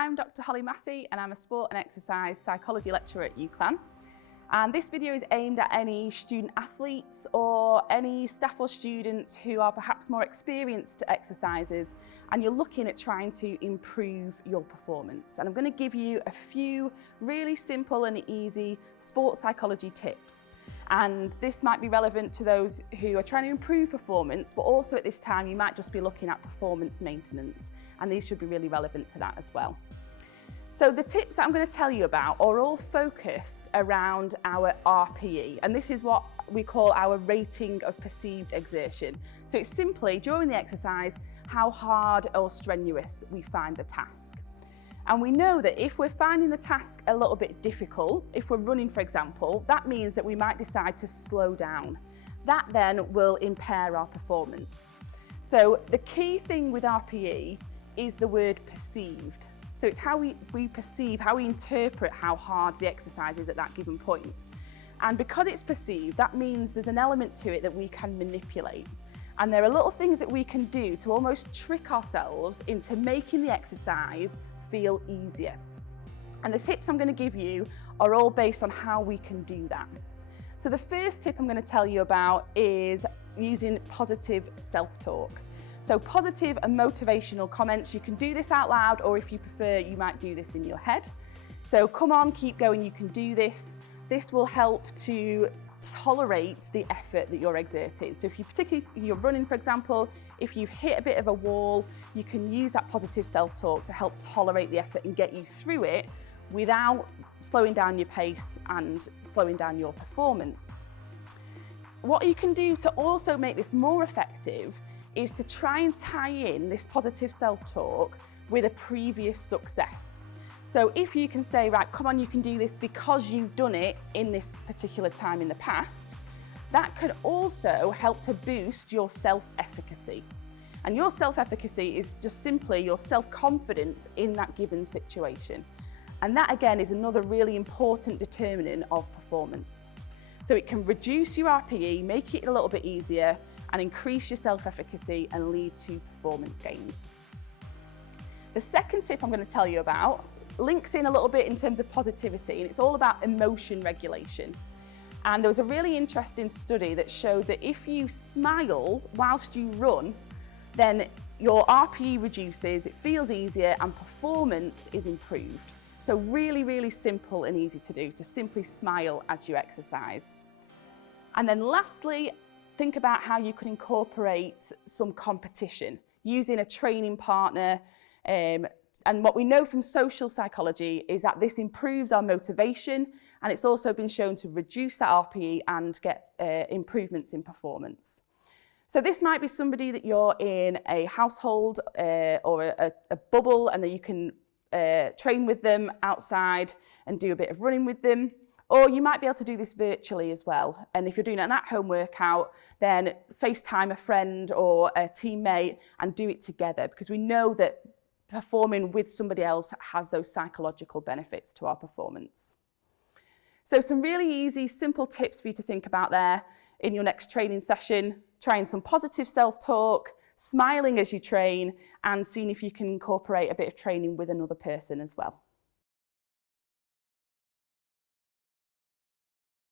I'm Dr. Hollie Massey and I'm a sport and exercise psychology lecturer at UCLan. And this video is aimed at any student athletes or any staff or students who are perhaps more experienced exercisers and you're looking at trying to improve your performance. And I'm going to give you a few really simple and easy sports psychology tips. And this might be relevant to those who are trying to improve performance, but also at this time you might just be looking at performance maintenance, and these should be really relevant to that as well. So the tips that I'm going to tell you about are all focused around our RPE, and this is what we call our rating of perceived exertion. So it's simply, during the exercise, how hard or strenuous we find the task. And we know that if we're finding the task a little bit difficult, if we're running, for example, that means that we might decide to slow down. That then will impair our performance. So the key thing with RPE is the word perceived. So it's how we perceive, how we interpret how hard the exercise is at that given point. And because it's perceived, that means there's an element to it that we can manipulate. And there are little things that we can do to almost trick ourselves into making the exercise feel easier. And the tips I'm going to give you are all based on how we can do that. So the first tip I'm going to tell you about is using positive self-talk. So positive and motivational comments, you can do this out loud, or if you prefer, you might do this in your head. So come on, keep going, you can do this. This will help to tolerate the effort that you're exerting. So particularly if you're running, for example, if you've hit a bit of a wall, you can use that positive self-talk to help tolerate the effort and get you through it without slowing down your pace and slowing down your performance. What you can do to also make this more effective is to try and tie in this positive self-talk with a previous success. So if you can say, right, come on, you can do this because you've done it in this particular time in the past, that could also help to boost your self-efficacy. And your self-efficacy is just simply your self-confidence in that given situation. And that again is another really important determinant of performance. So it can reduce your RPE, make it a little bit easier, and increase your self-efficacy and lead to performance gains. The second tip I'm going to tell you about links in a little bit in terms of positivity, and it's all about emotion regulation. And there was a really interesting study that showed that if you smile whilst you run, then your RPE reduces, it feels easier, and performance is improved. So really, really simple and easy to do, to simply smile as you exercise. And then lastly, think about how you can incorporate some competition using a training partner. And what we know from social psychology is that this improves our motivation, and it's also been shown to reduce that RPE and get improvements in performance. So this might be somebody that you're in a household or a bubble, and that you can train with them outside and do a bit of running with them. Or you might be able to do this virtually as well. And if you're doing an at-home workout, then FaceTime a friend or a teammate and do it together, because we know that performing with somebody else has those psychological benefits to our performance. So some really easy, simple tips for you to think about there in your next training session: trying some positive self-talk, smiling as you train, and seeing if you can incorporate a bit of training with another person as well.